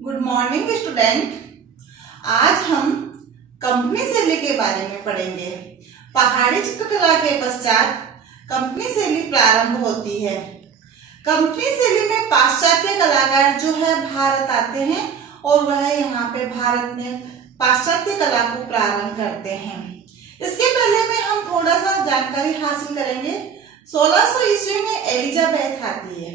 Good morning student. आज हम company शैली के बारे में पढ़ेंगे। पहाड़ी चित्रकला के पश्चात कंपनी शैली प्रारंभ होती है। कंपनी शैली में पाश्चात्य कलाकार जो है भारत आते हैं और वह यहाँ पे भारत में पाश्चात्य कला को प्रारंभ करते हैं। इसके पहले में हम थोड़ा सा जानकारी हासिल करेंगे। 1600 ईस्वी में एलिजाबेथ आती है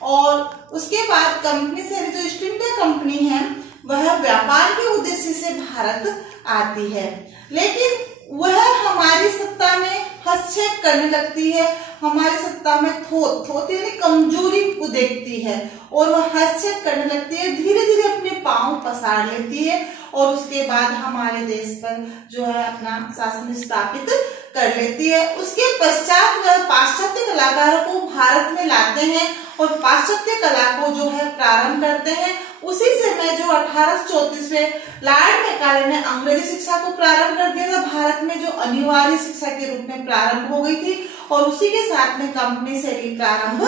और उसके बाद कंपनी शैली जो ईस्ट इंडिया कंपनी है वह व्यापार के उद्देश्य से भारत आती है, लेकिन वह हमारी सत्ता में हस्तक्षेप करने लगती है। हमारी सत्ता में थोथ यानी कमजोरी को देखती है और वह हस्तक्षेप करने लगती है, धीरे धीरे अपने पांव पसार लेती है और उसके बाद हमारे देश पर जो है अपना शासन स्थापित कर लेती है। उसके पश्चात वह पाश्चात्य कलाकारों को भारत में लाते हैं और पाश्चात्य कला को जो है प्रारंभ करते हैं। उसी समय जो 1834 में लॉर्ड मैकाले ने अंग्रेजी शिक्षा को प्रारंभ कर दिया था, भारत में जो अनिवार्य शिक्षा के रूप में प्रारंभ हो गई थी और उसी के साथ में कंपनी शैली प्रारंभ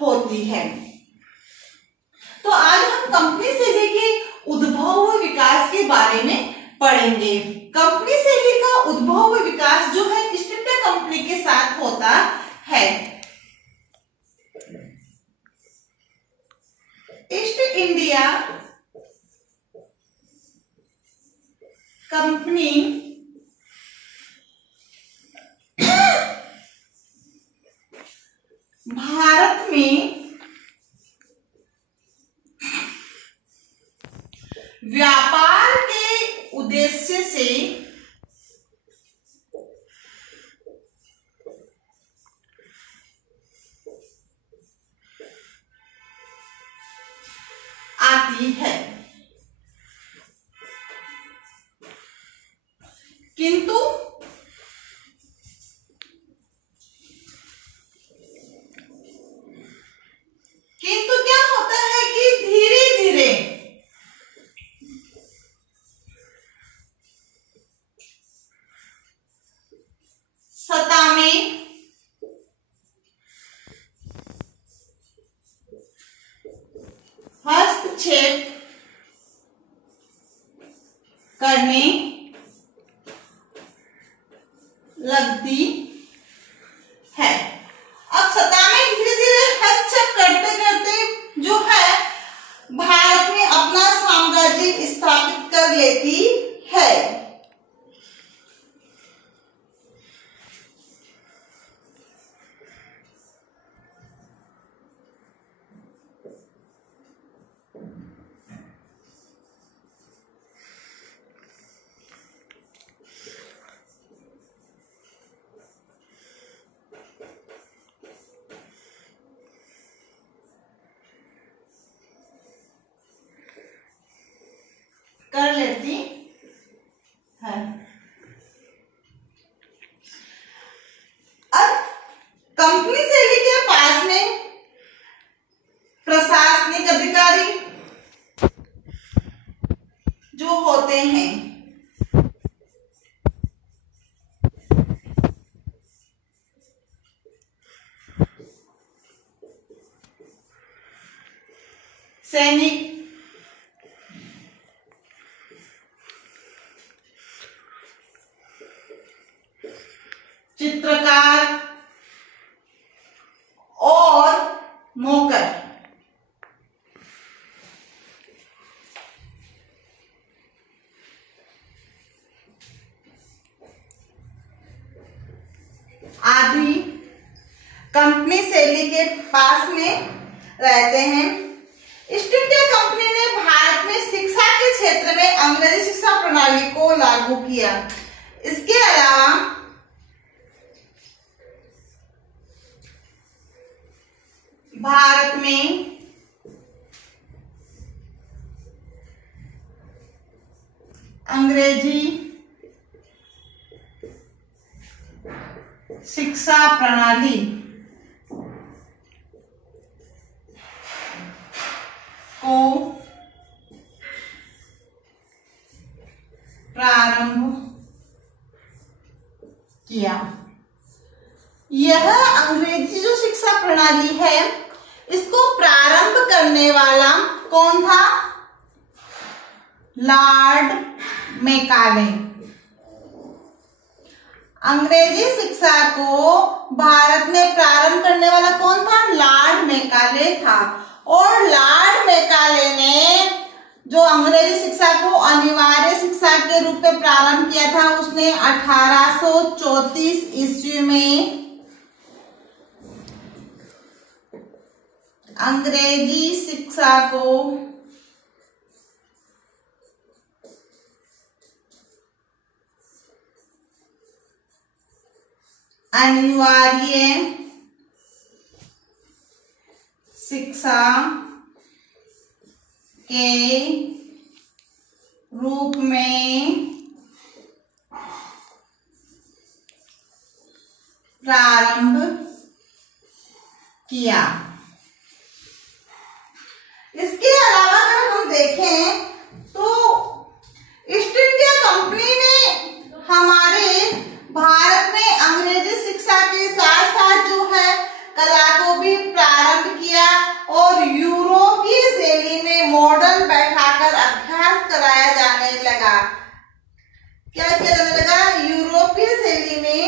होती है। तो आज हम कंपनी शैली के उद्भव व विकास के बारे में पढ़ेंगे। कंपनी शैली का उद्भव व विकास जो है ईस्ट इंडिया कंपनी के साथ होता है। ईस्ट इंडिया कंपनी भारत में व्यापार के उद्देश्य से आती है, किंतु क्या होता है कि धीरे धीरे सत्ता में हस्तक्षेप करने लगती है। अब सत्ता में धीरे धीरे हस्तक्षेप करते करते जो है भारत में अपना साम्राज्य स्थापित कर लेती है। कर लेती है। अब कंपनी शैली के पास में प्रशासनिक अधिकारी जो होते हैं सैनिक, चित्रकार और नौकर आदि कंपनी शैली के पास में रहते हैं। ईस्ट इंडिया कंपनी ने भारत में शिक्षा के क्षेत्र में अंग्रेजी शिक्षा प्रणाली को लागू किया। इसके अलावा भारत में अंग्रेजी शिक्षा प्रणाली को प्रारंभ किया। यह अंग्रेजी जो शिक्षा प्रणाली है इसको प्रारंभ करने वाला कौन था? Lord Macaulay. अंग्रेजी शिक्षा को भारत में प्रारंभ करने वाला कौन था? लॉर्ड मैकाले था। और लॉर्ड मैकाले ने जो अंग्रेजी शिक्षा को अनिवार्य शिक्षा के रूप में प्रारंभ किया था, उसने 1834 ईस्वी में अंग्रेजी शिक्षा को अनिवार्य शिक्षा के रूप में प्रारंभ किया। इसके अलावा अगर हम देखें तो ईस्ट इंडिया कंपनी ने हमारे भारत में अंग्रेजी शिक्षा के साथ साथ जो है कला को भी प्रारंभ किया और यूरोपीय शैली में मॉडल बैठाकर अभ्यास कराया जाने लगा। क्या किया जाने लगा? यूरोपीय शैली में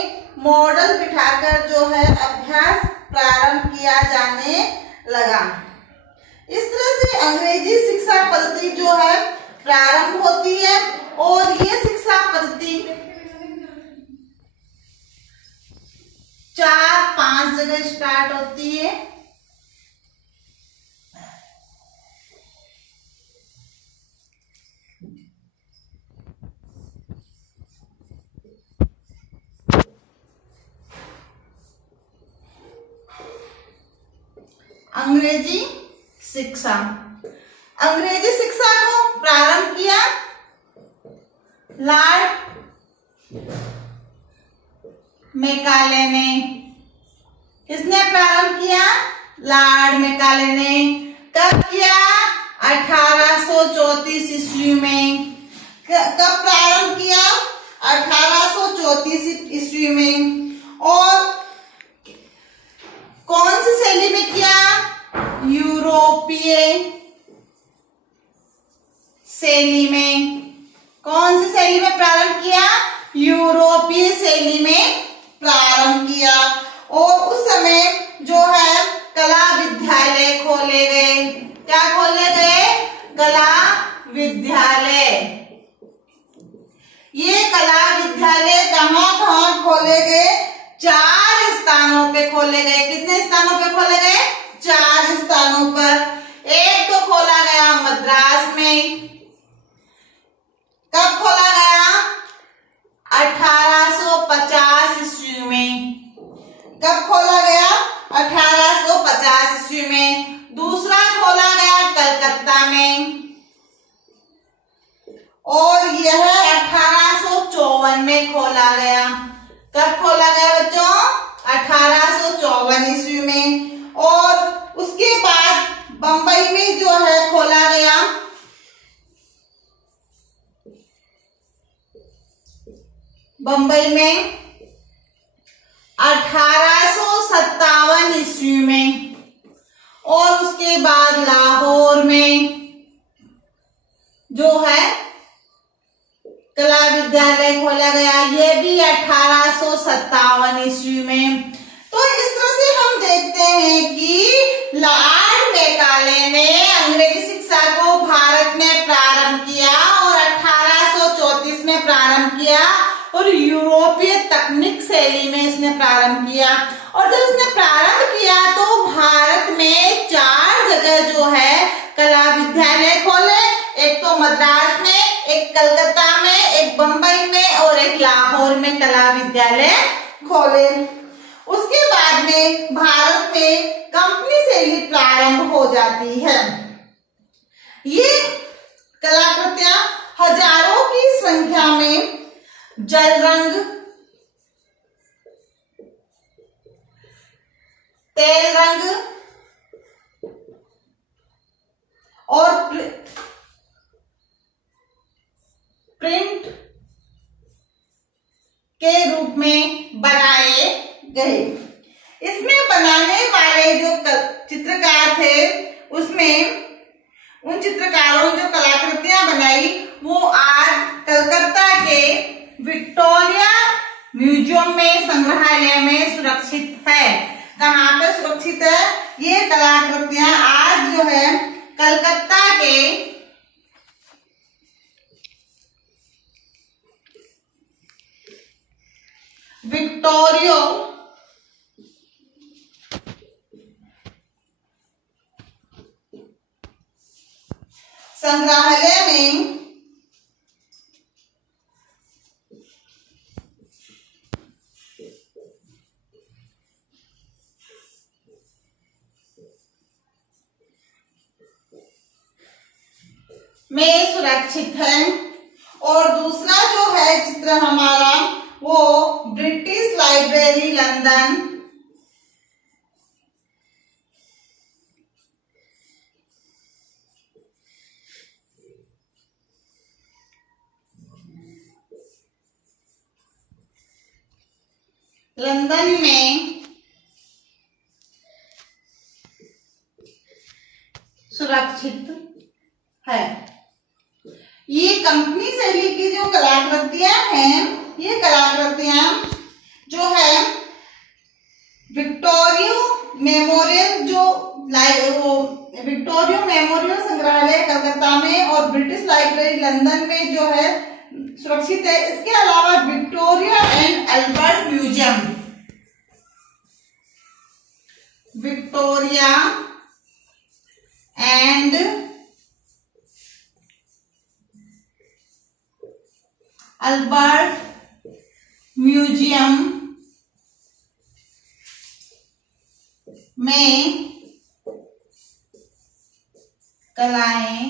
मॉडल बिठाकर जो है अभ्यास प्रारंभ किया जाने लगा। इस तरह से अंग्रेजी शिक्षा पद्धति जो है प्रारंभ होती है और ये शिक्षा पद्धति 4-5 जगह स्टार्ट होती है। अंग्रेजी शिक्षा, अंग्रेजी शिक्षा को प्रारंभ किया लॉर्ड मैकाले ने। किसने प्रारंभ किया? लॉर्ड मैकाले ने। कब किया? 1834 ईस्वी में। कब प्रारंभ किया? 1834 ईस्वी में। और कौन सी शैली में किया? यूरोपीय शैली में। कौन सी शैली में प्रारंभ किया? यूरोपीय शैली में प्रारंभ किया। और उस समय जो है कला विद्यालय खोले गए। क्या खोले गए? कला विद्यालय। ये कला विद्यालय कहाँ खोले गए? 4 स्थानों पे खोले गए। कितने स्थानों पे खोले गए? 4 स्थानों पर। एक तो खोला गया मद्रास में। कब खोला गया? 1850 ईस्वी में। कब खोला गया? 1850 ईस्वी में। दूसरा खोला गया कलकत्ता में और यह 1854 में खोला गया। कब खोला गया बच्चों? 1854 ईस्वी में। और उसके बाद बंबई में जो है खोला गया। बंबई में 1857 ईस्वी में। और उसके बाद लाहौर में जो है कला विद्यालय खोला गया। यह भी 1857 ईस्वी में। तो इस तरह से हम देखते हैं कि लॉर्ड मैकाले ने अंग्रेजी शिक्षा को भारत में प्रारंभ किया और 1834 में प्रारंभ किया और यूरोपीय तकनीक शैली में इसने प्रारंभ किया। और जब इसने प्रारंभ किया तो भारत में 4 जगह जो है कला विद्यालय खोले। एक तो मद्रास में, एक कलकत्ता में, एक बंबई में और एक लाहौर में कला विद्यालय खोले। उसके बाद में भारत में कंपनी शैली प्रारंभ हो जाती है। ये कलाकृतियां हजारों की संख्या में जल रंग, तेल रंग और प्रिंट के रूप में बनाए गए। इसमें बनाने वाले जो चित्रकार थे उसमें उन चित्रकारों ने जो कलाकृतियां बनाई वो आज कलकत्ता के विक्टोरिया म्यूजियम में, संग्रहालय में सुरक्षित है। कहाँ पे सुरक्षित है? ये कलाकृतियां आज जो है कलकत्ता के विक्टोरिया संग्रहालय में सुरक्षित है। और दूसरा जो है चित्र हमारा वो ब्रिटिश लाइब्रेरी लंदन में सुरक्षित है। ये कंपनी शैली की जो कलाकृतियां हैं, ये कलाकृतियां जो है विक्टोरिया मेमोरियल संग्रहालय कलकत्ता में और ब्रिटिश लाइब्रेरी लंदन में जो है सुरक्षित है। इसके अलावा Victoria and Albert museum, Victoria and Albert museum में कलाएं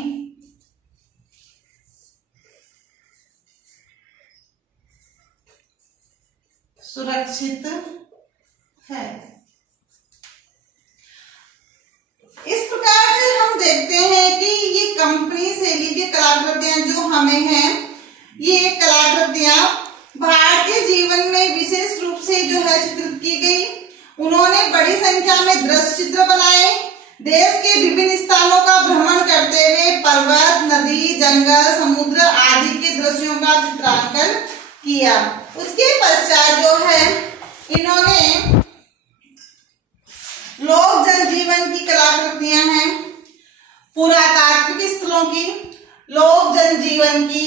सुरक्षित है। इस प्रकार से हम देखते हैं कि ये कंपनी शैली की कलाकृतियां जो हमें हैं, ये कलाकृतियां भारतीय जीवन में विशेष रूप से जो है चित्रित की गई। उन्होंने बड़ी संख्या में दृश्य चित्र बनाए, देश के विभिन्न स्थानों का भ्रमण करते हुए पर्वत, नदी, जंगल, समुद्र आदि के दृश्यों का चित्रांकन किया। उसके पश्चात जो है इन्होंने लोक जनजीवन की कलाकृतियां हैं, पुरातात्विक स्थलों की, लोक जनजीवन की,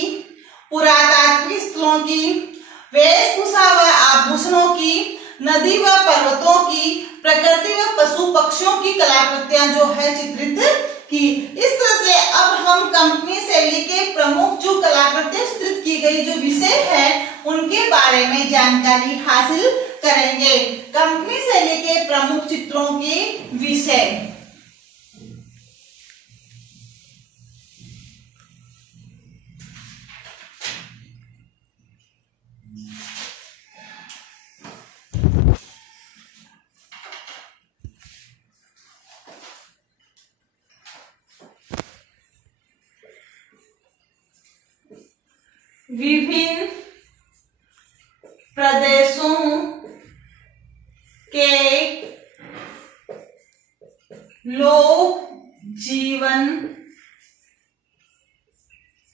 पुरातात्विक स्थलों की, वेशभूषा व आभूषणों की, नदी व पर्वतों की, प्रकृति व पशु पक्षियों की कलाकृतियां जो है चित्रित की। इस तरह से अब हम कंपनी शैली के प्रमुख जो कलाकृतियां चित्रित की गई जो विषय है उनके बारे में जानकारी हासिल करेंगे। कंपनी शैली के प्रमुख चित्रों के विषय। विभिन्न प्रदेशों के लोक जीवन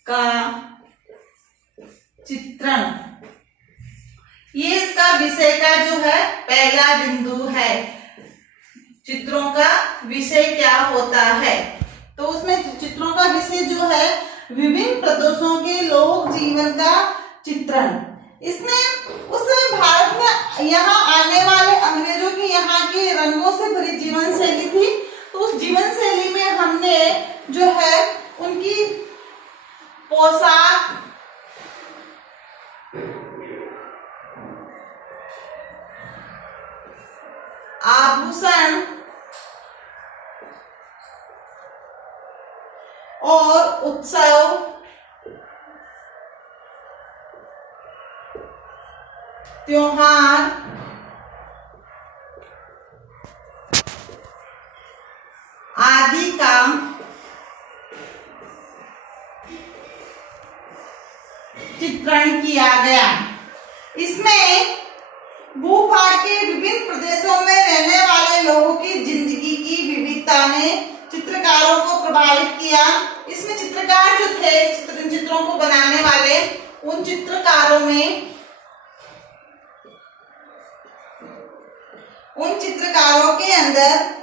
का चित्रण, ये इसका विषय का जो है पहला बिंदु है। चित्रों का विषय क्या होता है? तो उसमें चित्रों का विषय जो है विभिन्न प्रदेशों के लोक जीवन का चित्रण। इसमें उस समय भारत में यहाँ आने वाले अंग्रेजों की यहाँ के रंगों से भरी जीवन शैली थी। तो उस जीवन शैली में हमने जो है उनकी पोशाक, आभूषण और उत्सव, त्योहार, आदि का चित्रण किया गया। इसमें भूभाग के विभिन्न प्रदेशों में रहने वाले लोगों की जिंदगी की विविधता ने चित्रकारों को प्रभावित किया। इसमें चित्रकार जो थे चित्रों चित्रों को बनाने वाले उन चित्रकारों में, उन चित्रकारों के अंदर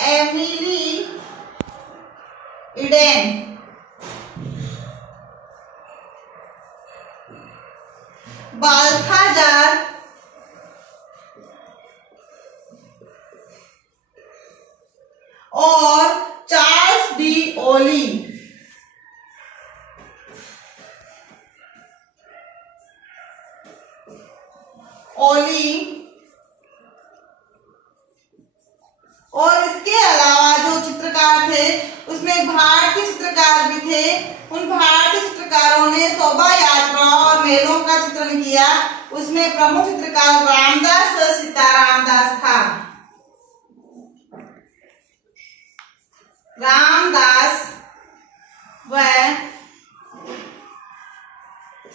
एमिली इडेन, बाल्थाजार और चार्ल्स डी ओली और इसके अलावा जो चित्रकार थे उसमें भारतीय चित्रकार भी थे। उन भारतीय चित्रकारों ने शोभा यात्रा और मेलों का चित्रण किया। उसमें प्रमुख चित्रकार रामदास व सीतारामदास था। रामदास व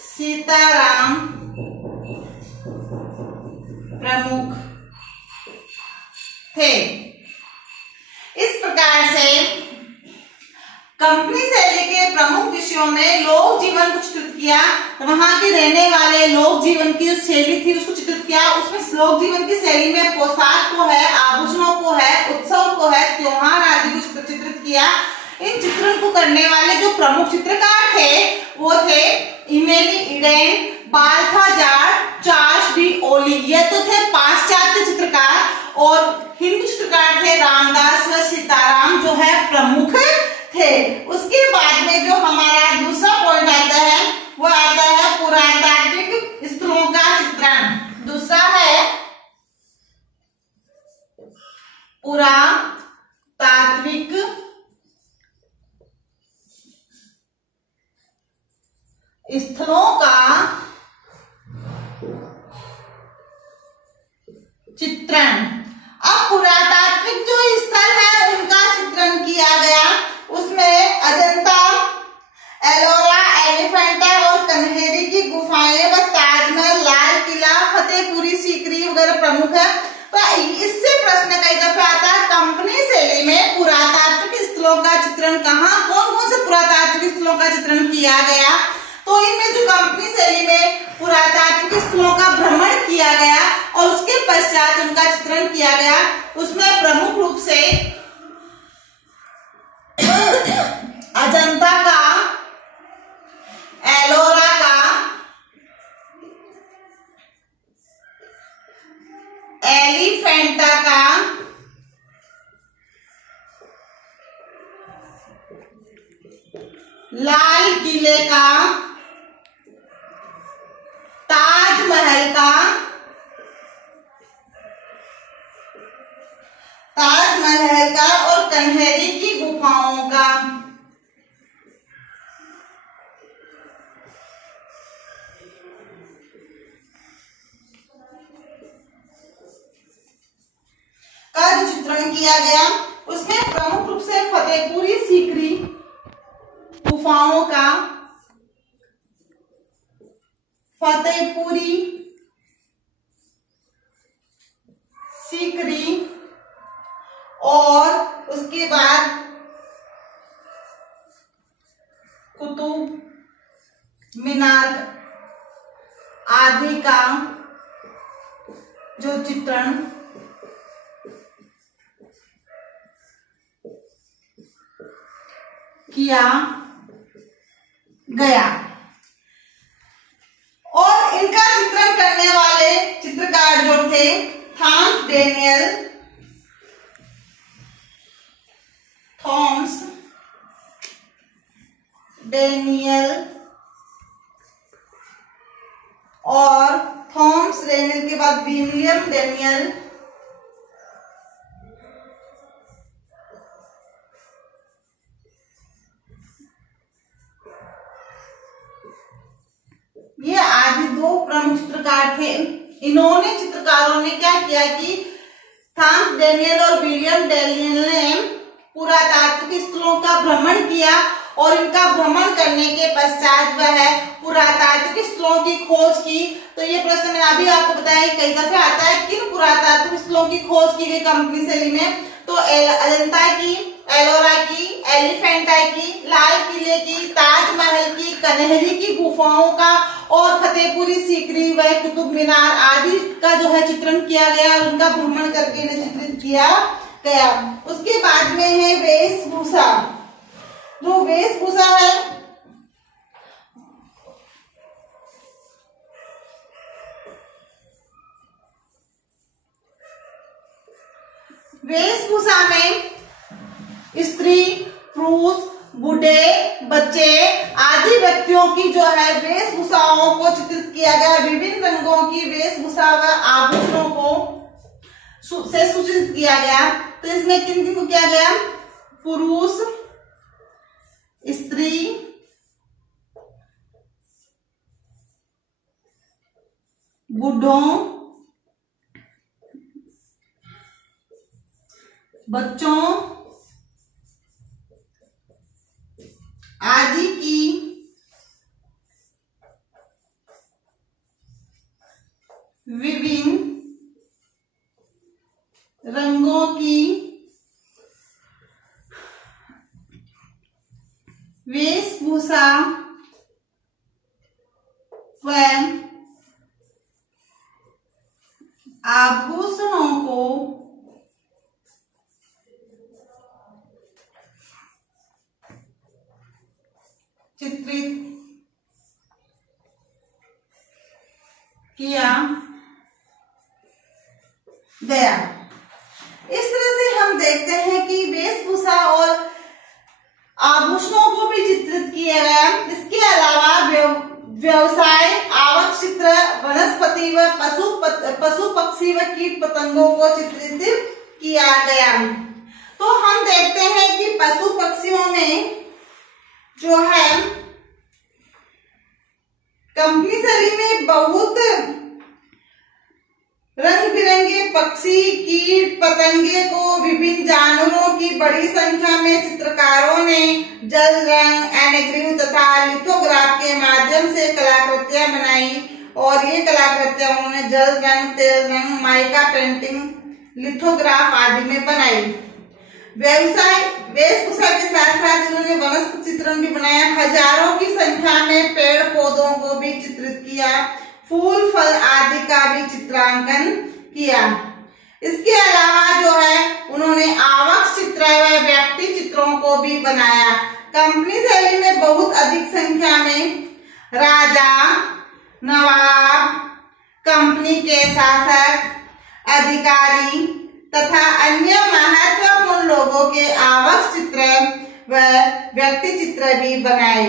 सीताराम प्रमुख थे। इस प्रकार से कंपनी शैली के प्रमुख विषयों में लोक जीवन को चित्रित किया, वहां के रहने वाले लोक जीवन की जो शैली थी उसको चित्रित किया। उसमें लोक जीवन की शैली में पोशाक को है, आभूषणों को है, उत्सव को है, त्योहार आदि को चित्रित किया। इन चित्रण को करने वाले जो प्रमुख चित्रकार थे वो थे एमिली इडेन, बाल्थाजार, चार्ल्स डी ओली। ये तो थे पाश्चात्य चित्रकार और हिंदू चित्रकार थे रामदास व सीताराम जो है प्रमुख थे। उसके बाद में जो हमारा दूसरा पॉइंट आता है वो आता है पुरातात्विक स्थलों का चित्रण। दूसरा है पुरातात्विक स्थलों का चित्रण। अब पुरातात्विक जो स्थल है उनका चित्रण किया गया। उसमें अजंता, एलोरा, एलिफेंटा और कन्हेरी की गुफाएं व ताजमहल, लाल किला, फतेहपुरी सीकरी वगैरह प्रमुख है। तो इससे प्रश्न कई दफा आता है कंपनी शैली में पुरातात्विक स्थलों का चित्रण कहाँ, कौन कौन से पुरातात्विक स्थलों का चित्रण किया गया। तो इनमें जो कंपनी शैली में पुरातात्विक स्थलों का भ्रमण किया गया और उसके पश्चात उनका चित्रण किया गया, उसमें प्रमुख रूप से अजंता का, एलोरा का, एलिफेंटा का, लाल किले का, ताजमहल का, और कन्हेरी की गुफाओं का। का चित्रण किया गया उसमें प्रमुख रूप से फतेहपुरी सीकरी गुफाओं का, फतेहपुरी सीकरी और उसके बाद कुतुब मीनार आदि का जो चित्रण किया गया। और इनका चित्रण करने वाले चित्रकार जो थे थॉमस डेनियल और थॉमस डेनियल के बाद विलियम डेनियल, ये आदि दो प्रमुख चित्रकार थे। इन्होंने चित्रकारों ने क्या किया कि थॉमस डेनियल और विलियम डेनियल ने पुरातात्विक स्थलों का भ्रमण किया और इनका भ्रमण करने के पश्चात वह पुरातात्विक स्थलों की खोज की। तो ये प्रश्न मैंने अभी आपको बताया कई दफे आता है, किन पुरातात्विक स्थलों की खोज की गई कंपनी शैली में। तो अजंता की, एलोरा की, एलिफेंटा की, लाल किले किले की, ताजमहल की, कन्हेरी की गुफाओं का और फतेहपुरी सीकरी व कुतुब मीनार आदि का जो है चित्रण किया गया, उनका भ्रमण करके इन्हें चित्रित किया गया। उसके बाद में है वेशभूषा। जो वेशभूषा है, वेशभूषा में स्त्री, पुरुष, बूढ़े, बच्चे आदि व्यक्तियों की जो है वेशभूषाओं को चित्रित किया गया। विभिन्न रंगों की वेशभूषा व आभूषणों को से सूचित किया गया। तो इसमें किन किन को किया गया? पुरुष, स्त्री, बूढ़ों, बच्चों आदि की विभिन्न रंगों की वेशभूषा व आभूषणों को चित्रित किया गया। इस तरह से हम देखते हैं कि वेशभूषा और आभूषणों को भी चित्रित किया गया। इसके अलावा व्यवसाय, आवक चित्र, वनस्पति व पशु पक्षी व कीट पतंगों को चित्रित किया गया। तो हम देखते हैं कि पशु पक्षियों में जो है कंपनी शैली में बहुत रंग बिरंगे पक्षी, कीट पतंगे को विभिन्न जानवरों की बड़ी संख्या में चित्रकारों ने जल रंग, एनेग्रिव तथा लिथोग्राफ के माध्यम से कलाकृतियां बनाई। और ये कलाकृतियां उन्होंने जल रंग, तेल रंग, माइका पेंटिंग, लिथोग्राफ आदि में बनाई। व्यवसाय, वेशभूषा के साथ साथ इन्होंने वनस्पति चित्रण भी बनाया। हजारों की संख्या में पेड़ पौधों को भी चित्रित किया, फूल फल आदि का भी चित्रांकन किया। इसके अलावा जो है उन्होंने आवक चित्र व व्यक्ति चित्रों को भी बनाया। कंपनी शैली में बहुत अधिक संख्या में राजा, नवाब, कंपनी के शासक, अधिकारी तथा अन्य महत्वपूर्ण लोगों के आवक चित्र व व्यक्ति चित्र भी बनाए।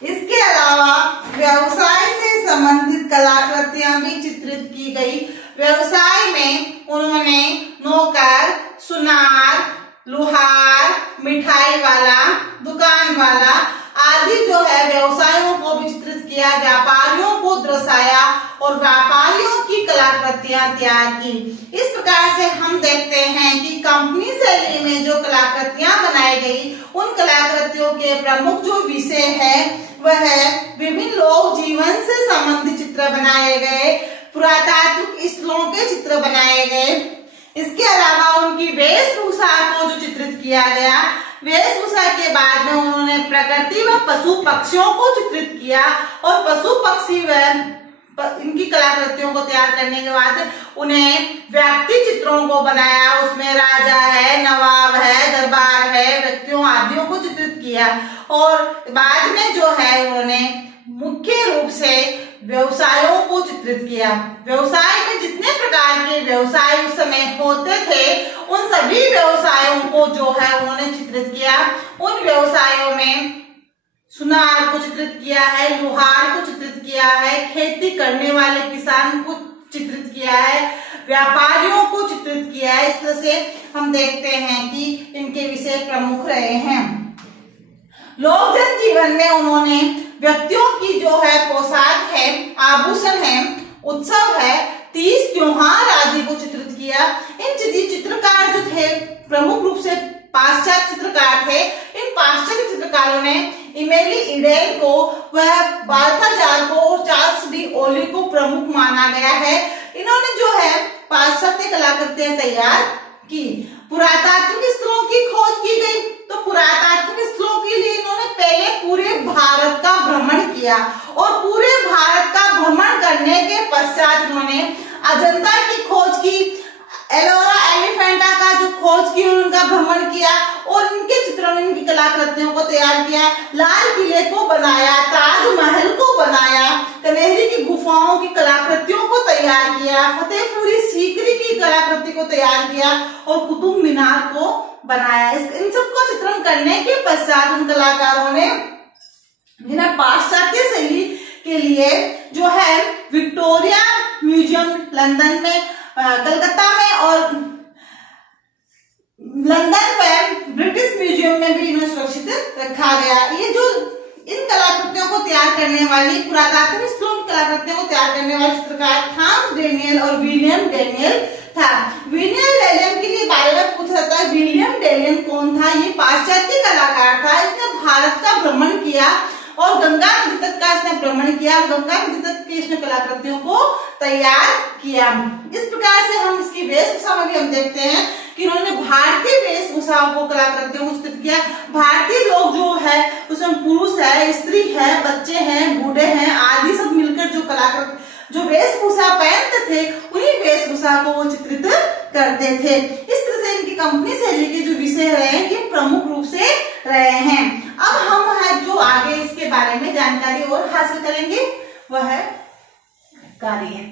इसके अलावा व्यवसाय से संबंधित कलाकृतियां भी चित्रित की गई। व्यवसाय में उन्होंने नौकर, सुनार, लुहार, मिठाई वाला, दुकान वाला आदि जो है व्यवसायों को भी चित्रित किया। व्यापारियों को दर्शाया और व्यापारियों की कलाकृतियां तैयार की। इस प्रकार से हम देखते हैं कि कंपनी शैली में जो कलाकृतियां बनाई गई, उन कलाकृतियों के प्रमुख जो विषय है वह विभिन्न लोक जीवन से संबंधित चित्र बनाए गए, पुरातात्विक स्थलों के चित्र बनाए गए। इसके अलावा उनकी वेशभूषा को जो चित्रित किया गया, वेशभूषा के बाद में उन्होंने प्रकृति व पशु पक्षियों को चित्रित किया और पशु पक्षी व इनकी कलाकृतियों को तैयार करने के बाद उन्हें व्यक्ति चित्रों को बनाया। उसमें राजा है, नवाब है, दरबार है, व्यक्तियों आदियों को चित्रित किया। और बाद में जो है उन्होंने मुख्य रूप से व्यवसायों को चित्रित किया। व्यवसाय में जितने प्रकार के व्यवसाय उस समय होते थे, उन सभी व्यवसायों को जो है उन्होंने चित्रित किया। उन व्यवसायों में सुनार को चित्रित किया है, लुहार को चित्रित किया है, खेती करने वाले किसान को चित्रित किया है, व्यापारियों को चित्रित किया है। इस तरह से हम देखते हैं कि इनके विषय प्रमुख रहे हैं। लोक जन जीवन में उन्होंने व्यक्तियों की जो है पोशाक है, आभूषण है, उत्सव है, तीज त्योहार आदि को चित्रित किया। इन चित्रकार जो थे प्रमुख रूप से पाश्चात्य चित्रकार थे। इन पाश्चात्य चित्रकारों ने इमेली इडेन को वह बाल्थाजार को और चार्ल्स डी ओली को प्रमुख माना गया है। इन्होंने जो है पाश्चात्य कलाकृतियां तैयार की। पुरातात्विक स्थलों की खोज की गई। तो पुरातात्विक स्थलों की किया और पूरे भारत का भ्रमण करने के पश्चात उन्होंने अजंता की खोज की, एलोरा एलिफेंटा का जो खोज की, उनका भ्रमण किया और इनके चित्रों में इनकी कलाकृतियों को तैयार किया, लाल किले को बनाया, ताजमहल को बनाया, कन्हेरी की गुफाओं की कलाकृतियों को तैयार किया, फतेहपुरी सीकरी की कलाकृति को तैयार किया और कुतुब मीनार को बनाया। इन सबको चित्रण करने के पश्चात उन कलाकारों ने जिन्हें पाश्चात्य शैली के लिए जो है विक्टोरिया म्यूजियम लंदन में, कलकत्ता में और लंदन में ब्रिटिश म्यूजियम में भी इन्हें सुरक्षित रखा गया। ये जो इन कलाकृतियों को तैयार करने वाली, पुरातात्विक स्थलों की कलाकृतियों को तैयार करने वाले चित्रकार थॉमस डेनियल और विलियम डेनियल था। विलियम डेनियल के लिए बारे में पूछा जाता है, विलियम डेनियल कौन था? ये पाश्चात्य कलाकार था। इसने भारत का भ्रमण किया और गंगा नदी तक का इसने भ्रमण किया और गंगा नदी तक की इसने कलाकृतियों को तैयार किया। इस प्रकार से हम इसकी वेशभूषा में भी हम देखते हैं कि उन्होंने भारतीय वेशभूषा को, कलाकृतियों को चित्रित किया। भारतीय लोग जो है उसमें पुरुष है, स्त्री है, बच्चे हैं, बूढ़े हैं आदि सब मिलकर जो कलाकृति, जो वेशभूषा पहनते थे, उन्हीं वेशभूषा को वो चित्रित करते थे। इस तरह से इनकी कंपनी शैली के जो विषय रहे हैं ये प्रमुख रूप से रहे हैं। अब हम जो आगे इसके बारे में जानकारी और हासिल करेंगे वह है कार्य।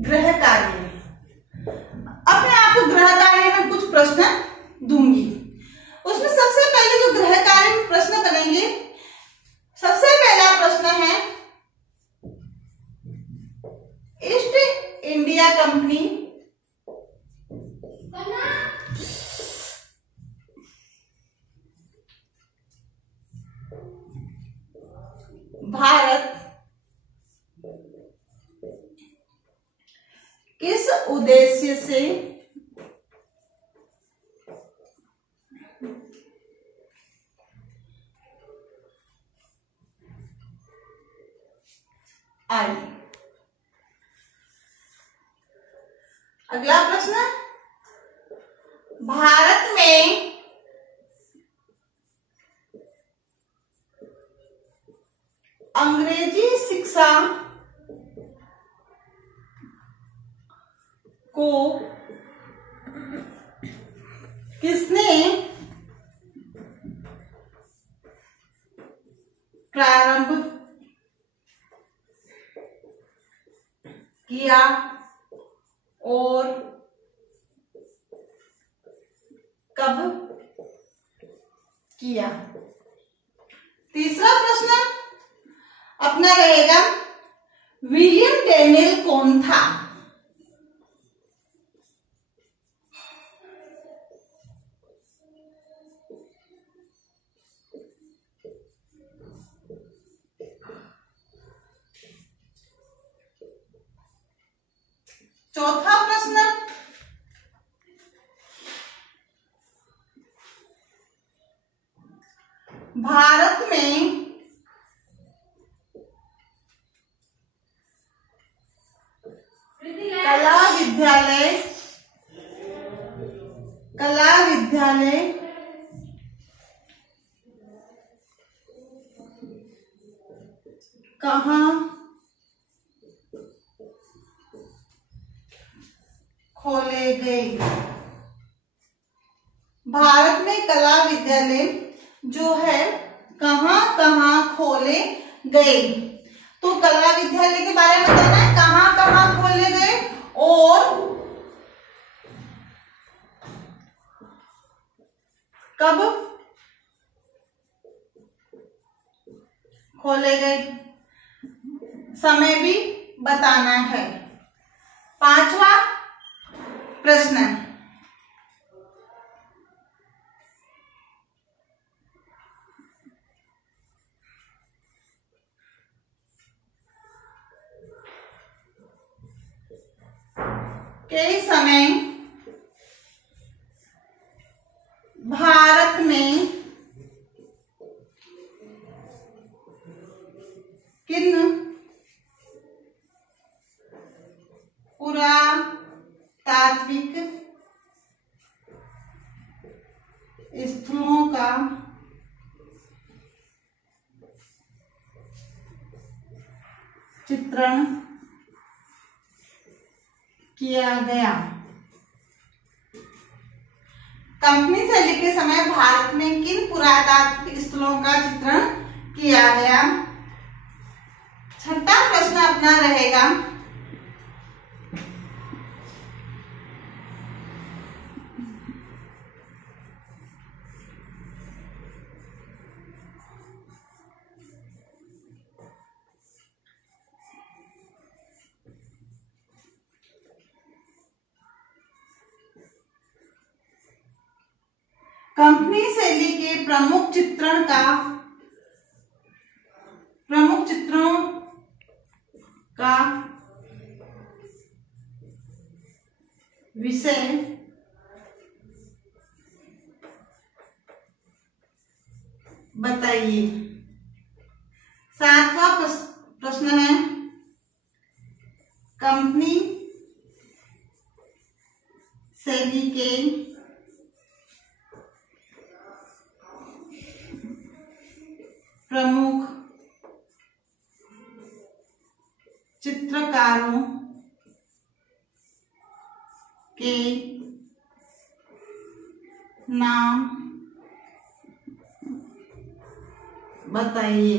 गृह कार्य। अब मैं आपको गृह कार्य में कुछ प्रश्न दूंगी। उसमें सबसे पहले जो गृह कार्य में प्रश्न करेंगे, सबसे पहला प्रश्न है ईस्ट इंडिया कंपनी भारत किस उद्देश्य से आई? अगला प्रश्न, भारत में अंग्रेजी शिक्षा को किसने प्रारंभ किया और कब किया? तीसरा प्रश्न अपना रहेगा, विलियम डेनियल कौन था? चौथा प्रश्न, भारत में कला विद्यालय कहाँ खोले गए? भारत में कला विद्यालय जो है कहाँ कहाँ खोले गए? तो कला विद्यालय के बारे में बताना है, कहाँ कहाँ खोले गए और कब खोले गए, समय भी बताना है। पांचवा प्रश्न, के समय भारत में किन चित्रण किया गया। कंपनी शैली के समय भारत में किन पुरातात्विक स्थलों का चित्रण किया गया? छठा प्रश्न अपना रहेगा, कंपनी शैली के प्रमुख चित्रों का विषय बताइए। सातवां प्रश्न है, कंपनी शैली के प्रमुख चित्रकारों के नाम बताइए।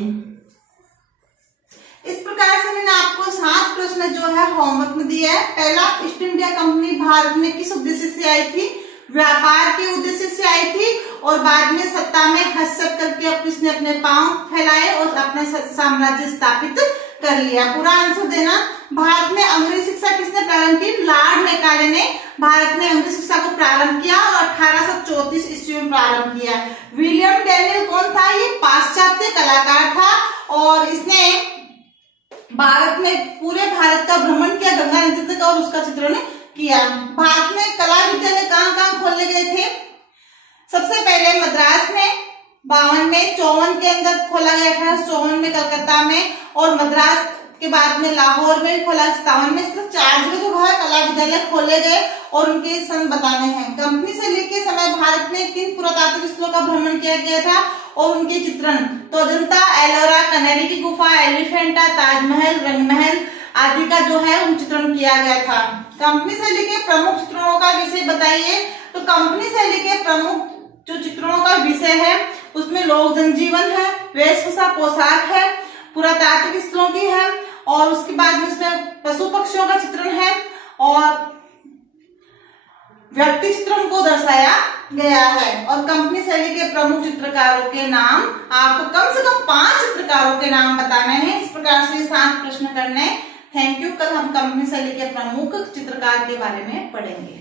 इस प्रकार से मैंने आपको 7 प्रश्न जो है होमवर्क में दिया है। पहला, ईस्ट इंडिया कंपनी भारत में किस उद्देश्य से आई थी? व्यापार के उद्देश्य से आई थी, और बाद में सत्ता में हस्तक्षेप करके इसने अपने पांव फैलाए और अपना साम्राज्य स्थापित कर लिया। पूरा आंसर देना। भारत में अंग्रेजी शिक्षा किसने प्रारंभ की? लॉर्ड मैकाले ने भारत में अंग्रेजी शिक्षा को प्रारंभ किया और 1834 ईस्वी में प्रारंभ किया। विलियम टेनिल कौन था? ये पाश्चात्य कलाकार था और इसने भारत में पूरे भारत का भ्रमण किया, गंगा नदी तक, और उसका चित्रण किया। भारत में कला विद्यालय कहाँ खोले गए थे? सबसे पहले मद्रास में 52 में, 54 के अंदर खोला गया था, 54 में कलकत्ता में, और मद्रास के बाद में लाहौर में खोला 57 में। सिर्फ 4 जगह जो है कला विद्यालय खोले गए और उनके सन बताने हैं। कंपनी शैली के समय भारत में किन पुरातात्विक स्थलों का भ्रमण किया गया था और उनके चित्रण? तो अजंता, एलोरा, कनेरी की गुफा, एलिफेंटा, ताजमहल, रंगमहल आदि का जो है उन चित्रण किया गया था। कंपनी शैली के प्रमुख चित्रणों का विषय बताइए। तो कंपनी शैली के प्रमुख जो चित्रणों का विषय है उसमें लोक जनजीवन है, वेशभूषा पोशाक है, पुरातात्विक स्थलों की है, और उसके बाद में उसमें पशु पक्षियों का चित्रण है और व्यक्ति चित्रण को दर्शाया गया है। और कंपनी शैली के प्रमुख चित्रकारों के नाम आपको कम से कम 5 चित्रकारों के नाम बताने हैं। इस प्रकार से 7 प्रश्न करने। Thank you. कल हम कंपनी शैली के प्रमुख चित्रकार के बारे में पढ़ेंगे।